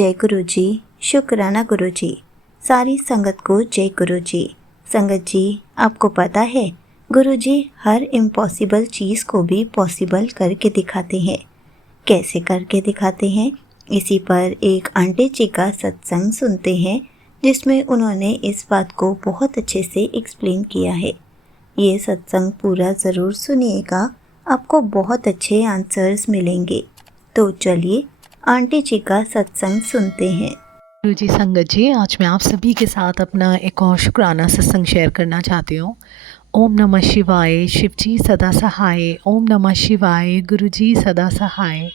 जय गुरु जी। शुक्राना गुरु जी। सारी संगत को जय गुरु जी। संगत जी, आपको पता है गुरु जी हर इम्पॉसिबल चीज़ को भी पॉसिबल करके दिखाते हैं। कैसे करके दिखाते हैं, इसी पर एक आंटी जी का सत्संग सुनते हैं जिसमें उन्होंने इस बात को बहुत अच्छे से एक्सप्लेन किया है। ये सत्संग पूरा ज़रूर सुनिएगा, आपको बहुत अच्छे आंसर्स मिलेंगे। तो चलिए आंटी जी का सत्संग सुनते हैं। गुरु जी, संगत जी, आज मैं आप सभी के साथ अपना एक और शुक्राना सत्संग शेयर करना चाहती हूँ। ओम नमः शिवाय, शिव जी सदा सहाय। ओम नमः शिवाय, गुरु जी सदा सहाय।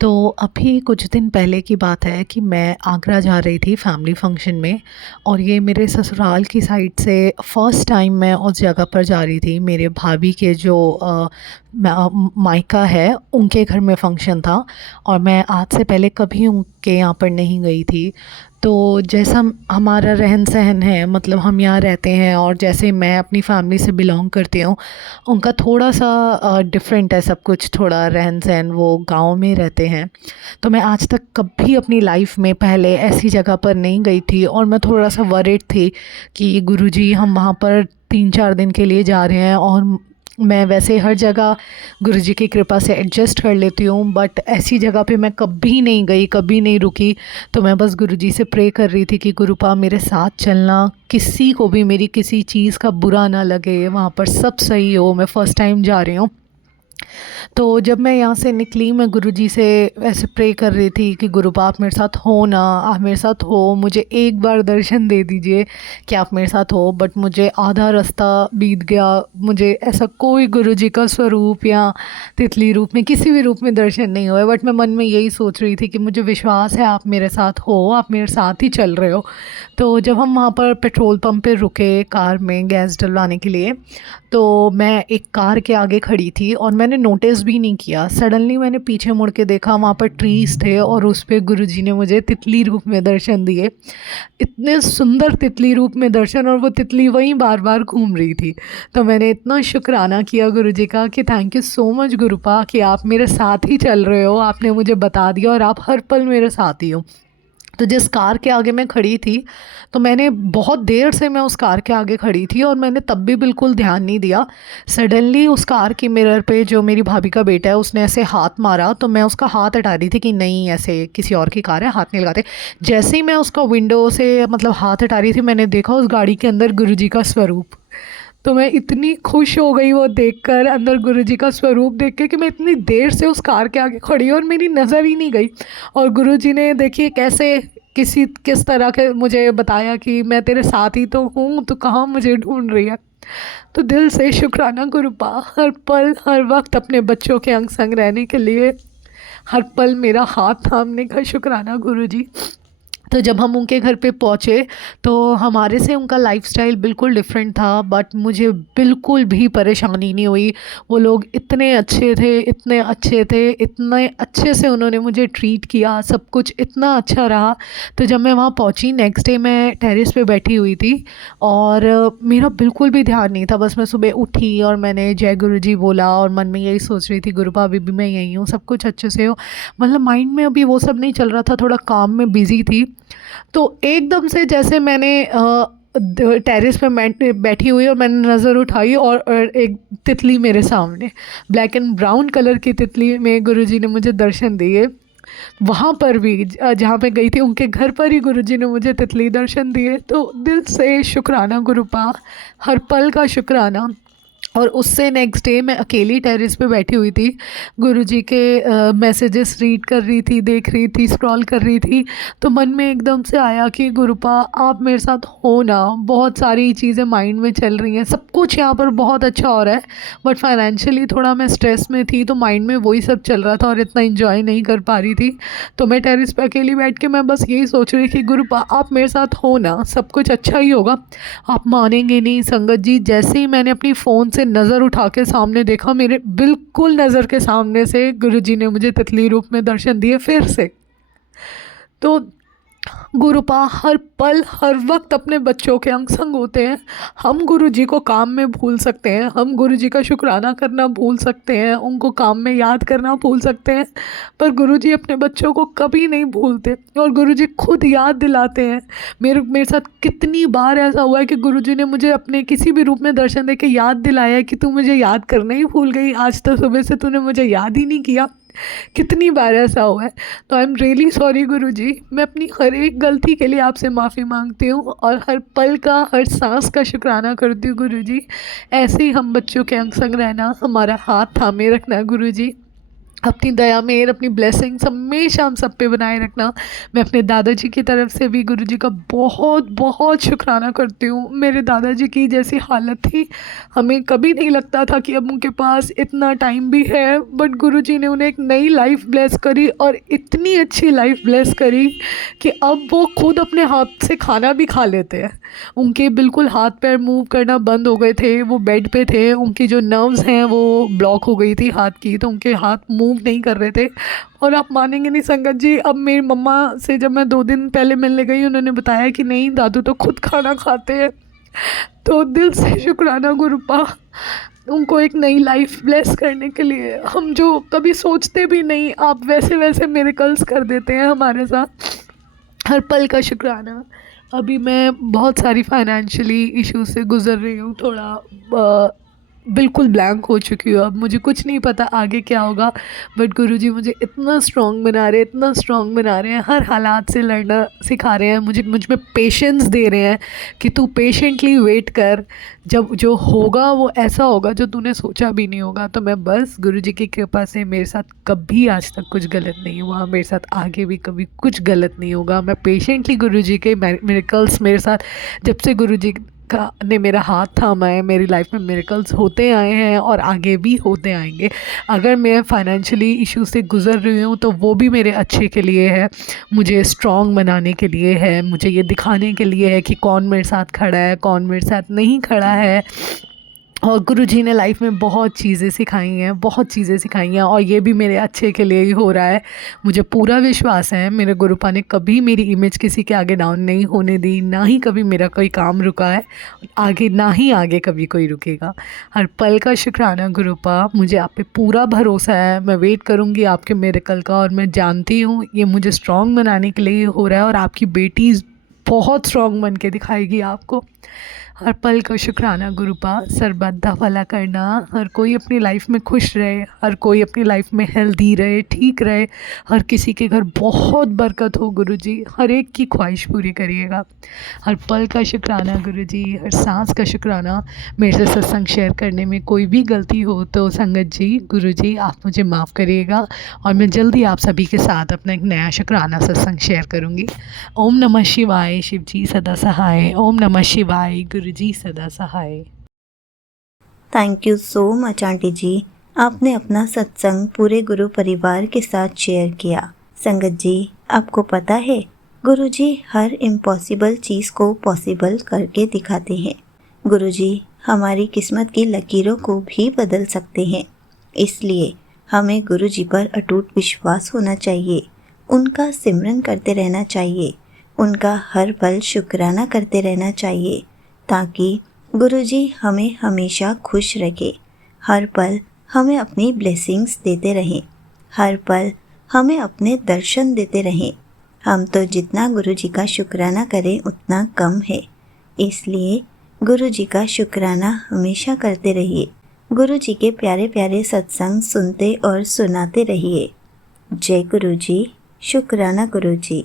तो अभी कुछ दिन पहले की बात है कि मैं आगरा जा रही थी फैमिली फंक्शन में, और ये मेरे ससुराल की साइड से फ़र्स्ट टाइम मैं उस जगह पर जा रही थी। मेरे भाभी के जो मायका है, उनके घर में फ़ंक्शन था और मैं आज से पहले कभी उनके यहाँ पर नहीं गई थी। तो जैसा हमारा रहन सहन है, मतलब हम यहाँ रहते हैं और जैसे मैं अपनी फैमिली से बिलोंग करती हूँ, उनका थोड़ा सा डिफरेंट है सब कुछ, थोड़ा रहन सहन, वो गांव में रहते हैं। तो मैं आज तक कभी अपनी लाइफ में पहले ऐसी जगह पर नहीं गई थी और मैं थोड़ा सा वरीड थी कि गुरुजी हम वहाँ पर 3-4 दिन के लिए जा रहे हैं। और मैं वैसे हर जगह गुरुजी की कृपा से एडजस्ट कर लेती हूँ, बट ऐसी जगह पे मैं कभी नहीं गई, कभी नहीं रुकी। तो मैं बस गुरुजी से प्रे कर रही थी कि गुरुपा मेरे साथ चलना, किसी को भी मेरी किसी चीज़ का बुरा ना लगे, वहाँ पर सब सही हो, मैं फ़र्स्ट टाइम जा रही हूँ। तो जब मैं यहाँ से निकली, मैं गुरुजी से ऐसे प्रे कर रही थी कि गुरुपा आप मेरे साथ हो ना, आप मेरे साथ हो, मुझे एक बार दर्शन दे दीजिए कि आप मेरे साथ हो। बट मुझे आधा रास्ता बीत गया, मुझे ऐसा कोई गुरुजी का स्वरूप या तितली रूप में, किसी भी रूप में दर्शन नहीं हुए। बट मैं मन में यही सोच रही थी कि मुझे विश्वास है आप मेरे साथ हो, आप मेरे साथ ही चल रहे हो। तो जब हम वहाँ पर पेट्रोल पंप पे रुके कार में गैस डलवाने के लिए, तो मैं एक कार के आगे खड़ी थी और मैंने नोटिस भी नहीं किया। सडनली मैंने पीछे मुड़ के देखा, वहाँ पर ट्रीज़ थे और उस पे गुरुजी ने मुझे तितली रूप में दर्शन दिए। इतने सुंदर तितली रूप में दर्शन, और वो तितली वहीं बार बार घूम रही थी। तो मैंने इतना शुक्राना किया गुरुजी का कि थैंक यू सो मच गुरुपा कि आप मेरे साथ ही चल रहे हो, आपने मुझे बता दिया और आप हर पल मेरे साथ ही हो। तो जिस कार के आगे मैं खड़ी थी, तो मैंने बहुत देर से मैं उस कार के आगे खड़ी थी और मैंने तब भी बिल्कुल ध्यान नहीं दिया। सडनली उस कार की मिरर पे जो मेरी भाभी का बेटा है, उसने ऐसे हाथ मारा, तो मैं उसका हाथ हटा रही थी कि नहीं, ऐसे किसी और की कार है, हाथ नहीं लगाते। जैसे ही मैं उसका विंडो से मतलब हाथ हटा रही थी, मैंने देखा उस गाड़ी के अंदर गुरुजी का स्वरूप। तो मैं इतनी खुश हो गई वो देखकर, अंदर गुरुजी का स्वरूप देख के, कि मैं इतनी देर से उस कार के आगे खड़ी और मेरी नज़र ही नहीं गई। और गुरुजी ने देखिए कैसे किस तरह के मुझे बताया कि मैं तेरे साथ ही तो हूँ, तो कहाँ मुझे ढूंढ रही है। तो दिल से शुक्राना गुरुपा, हर पल हर वक्त अपने बच्चों के अंग संग रहने के लिए हर पल मेरा हाथ थामने का शुक्राना गुरुजी। तो जब हम उनके घर पे पहुँचे, तो हमारे से उनका लाइफ़स्टाइल बिल्कुल डिफरेंट था, बट मुझे बिल्कुल भी परेशानी नहीं हुई। वो लोग इतने अच्छे थे, इतने अच्छे थे, इतने अच्छे से उन्होंने मुझे ट्रीट किया, सब कुछ इतना अच्छा रहा। तो जब मैं वहाँ पहुँची, नेक्स्ट डे मैं टेरेस पे बैठी हुई थी और मेरा बिल्कुल भी ध्यान नहीं था। बस मैं सुबह उठी और मैंने जय गुरुजी बोला और मन में यही सोच रही थी, गुरुपा अभी भी मैं यहीं हूँ, सब कुछ अच्छे से हो। मतलब माइंड में अभी वो सब नहीं चल रहा था, थोड़ा काम में बिज़ी थी। तो एकदम से जैसे मैंने टेरेस पे बैठी हुई और मैंने नज़र उठाई, और एक तितली मेरे सामने, ब्लैक एंड ब्राउन कलर की तितली में गुरुजी ने मुझे दर्शन दिए। वहाँ पर भी जहाँ पे गई थी उनके घर पर ही गुरुजी ने मुझे तितली दर्शन दिए। तो दिल से शुक्राना गुरुपा, हर पल का शुक्राना। और उससे नेक्स्ट डे मैं अकेली टेरेस पे बैठी हुई थी, गुरुजी के मैसेजेस रीड कर रही थी, देख रही थी, स्क्रॉल कर रही थी। तो मन में एकदम से आया कि गुरुपा आप मेरे साथ हो ना। बहुत सारी चीज़ें माइंड में चल रही हैं, सब कुछ यहाँ पर बहुत अच्छा हो रहा है, बट फाइनेंशियली थोड़ा मैं स्ट्रेस में थी, तो माइंड में वही सब चल रहा था और इतना इन्जॉय नहीं कर पा रही थी। तो मैं टेरेस पे अकेली बैठ के मैं बस यही सोच रही थी, गुरुपा आप मेरे साथ हो ना, सब कुछ अच्छा ही होगा। आप मानेंगे नहीं संगत जी, जैसे ही मैंने अपनी फ़ोन से नज़र उठा के सामने देखा, मेरे बिल्कुल नज़र के सामने से गुरुजी ने मुझे तितली रूप में दर्शन दिए फिर से। तो गुरुपा हर पल हर वक्त अपने बच्चों के अंग संग होते हैं। हम गुरुजी को काम में भूल सकते हैं, हम गुरुजी का शुक्राना करना भूल सकते हैं, उनको काम में याद करना भूल सकते हैं, पर गुरुजी अपने बच्चों को कभी नहीं भूलते और गुरुजी खुद याद दिलाते हैं। मेरे साथ कितनी बार ऐसा हुआ है कि गुरुजी ने मुझे अपने किसी भी रूप में दर्शन दे के याद दिलाया है कि तू मुझे याद करना ही भूल गई, आज तो सुबह से तूने मुझे याद ही नहीं किया। कितनी बार ऐसा हुआ है। तो आई एम रियली सॉरी गुरुजी, मैं अपनी हर एक गलती के लिए आपसे माफ़ी मांगती हूँ और हर पल का हर सांस का शुक्राना करती हूँ गुरुजी। ऐसे ही हम बच्चों के अंग संग रहना, हमारा हाथ थामे रखना गुरुजी, अपनी दया मेहर अपनी ब्लेसिंग्स हमेशा हम सब पे बनाए रखना। मैं अपने दादाजी की तरफ से भी गुरुजी का बहुत बहुत शुक्राना करती हूँ। मेरे दादाजी की जैसी हालत थी, हमें कभी नहीं लगता था कि अब उनके पास इतना टाइम भी है, बट गुरुजी ने उन्हें एक नई लाइफ ब्लेस करी और इतनी अच्छी लाइफ ब्लेस करी कि अब वो खुद अपने हाथ से खाना भी खा लेते हैं। उनके बिल्कुल हाथ पैर मूव करना बंद हो गए थे, वो बेड पे थे, उनकी जो नर्व्स हैं वो ब्लॉक हो गई थी हाथ की, तो उनके हाथ मूव नहीं कर रहे थे। और आप मानेंगे नहीं संगत जी, अब मेरी मम्मा से जब मैं 2 दिन पहले मिलने गई, उन्होंने बताया कि नहीं दादू तो खुद खाना खाते हैं। तो दिल से शुक्राना गुरुपा, उनको एक नई लाइफ ब्लेस करने के लिए। हम जो कभी सोचते भी नहीं, आप वैसे वैसे मिरेकल्स कर देते हैं हमारे साथ, हर पल का शुक्राना। अभी मैं बहुत सारी फाइनेंशियली इश्यूज से गुज़र रही हूँ, थोड़ा बिल्कुल ब्लैंक हो चुकी हूँ, अब मुझे कुछ नहीं पता आगे क्या होगा, बट गुरुजी मुझे इतना स्ट्रॉन्ग बना रहे हैं, इतना स्ट्रॉन्ग बना रहे हैं, हर हालात से लड़ना सिखा रहे हैं, मुझ में पेशेंस दे रहे हैं कि तू पेशेंटली वेट कर, जब जो होगा वो ऐसा होगा जो तूने सोचा भी नहीं होगा। तो मैं बस गुरुजी की कृपा से, मेरे साथ कभी आज तक कुछ गलत नहीं हुआ, मेरे साथ आगे भी कभी कुछ गलत नहीं होगा। मैं पेशेंटली गुरुजी के मिरेकल्स, मेरे साथ जब से गुरुजी का ने मेरा हाथ थामा है, मेरी लाइफ में मिरेकल्स होते आए हैं और आगे भी होते आएंगे। अगर मैं फाइनेंशियली इशू से गुज़र रही हूँ तो वो भी मेरे अच्छे के लिए है, मुझे स्ट्रॉन्ग बनाने के लिए है, मुझे ये दिखाने के लिए है कि कौन मेरे साथ खड़ा है, कौन मेरे साथ नहीं खड़ा है। और गुरुजी ने लाइफ में बहुत चीज़ें सिखाई हैं, बहुत चीज़ें सिखाई हैं, और ये भी मेरे अच्छे के लिए ही हो रहा है। मुझे पूरा विश्वास है, मेरे गुरुपा ने कभी मेरी इमेज किसी के आगे डाउन नहीं होने दी, ना ही कभी मेरा कोई काम रुका है, आगे ना ही आगे कभी कोई रुकेगा। हर पल का शुक्राना गुरुपा, मुझे आप पे पूरा भरोसा है, मैं वेट करूँगी आपके मिरेकल का, और मैं जानती हूँ ये मुझे स्ट्रॉन्ग बनाने के लिए हो रहा है, और आपकी बेटी बहुत स्ट्रॉन्ग बन के दिखाएगी आपको। हर पल का शुक्राना गुरुपा, सरबद्धा भला करना, हर कोई अपनी लाइफ में खुश रहे, हर कोई अपनी लाइफ में हेल्दी रहे, ठीक रहे, हर किसी के घर बहुत बरकत हो गुरुजी, हर एक की ख्वाहिश पूरी करिएगा। हर पल का शुक्राना गुरुजी, हर सांस का शुक्राना। मेरे से सत्संग शेयर करने में कोई भी गलती हो तो संगत जी, गुरुजी आप मुझे माफ़ करिएगा, और मैं जल्दी आप सभी के साथ अपना एक नया शुक्राना सत्संग शेयर करूँगी। ओम नमः शिवाय, शिव जी सदा सहाय। ओम नमः शिवाय, गुरु जी सदा सहाय। Thank you so much aunty ji, आपने अपना सत्संग पूरे गुरु परिवार के साथ शेयर किया। संगत जी, आपको पता है गुरुजी हर इम्पॉसिबल चीज़ को पॉसिबल करके दिखाते हैं। गुरुजी हमारी किस्मत की लकीरों को भी बदल सकते हैं, इसलिए हमें गुरुजी पर अटूट विश्वास होना चाहिए, उनका सिमरन करते रहना चाहिए, उनका हर पल शुक्राना करते रहना चाहिए, ताकि गुरुजी हमें हमेशा खुश रखे, हर पल हमें अपनी ब्लेसिंग्स देते रहें, हर पल हमें अपने दर्शन देते रहें। हम तो जितना गुरुजी का शुक्राना करें उतना कम है, इसलिए गुरुजी का शुक्राना हमेशा करते रहिए। गुरुजी के प्यारे प्यारे सत्संग सुनते और सुनाते रहिए। जय गुरुजी, शुक्राना गुरुजी।